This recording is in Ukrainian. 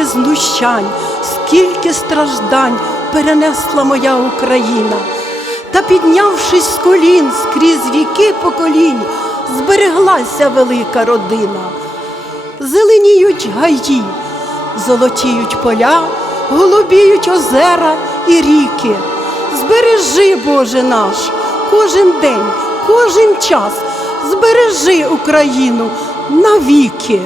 Скільки знущань, скільки страждань перенесла моя Україна, та піднявшись з колін скрізь віки поколінь, збереглася велика родина. Зеленіють гаї, золотіють поля, голубіють озера і ріки. Збережи, Боже наш, кожен день, кожен час, збережи Україну навіки.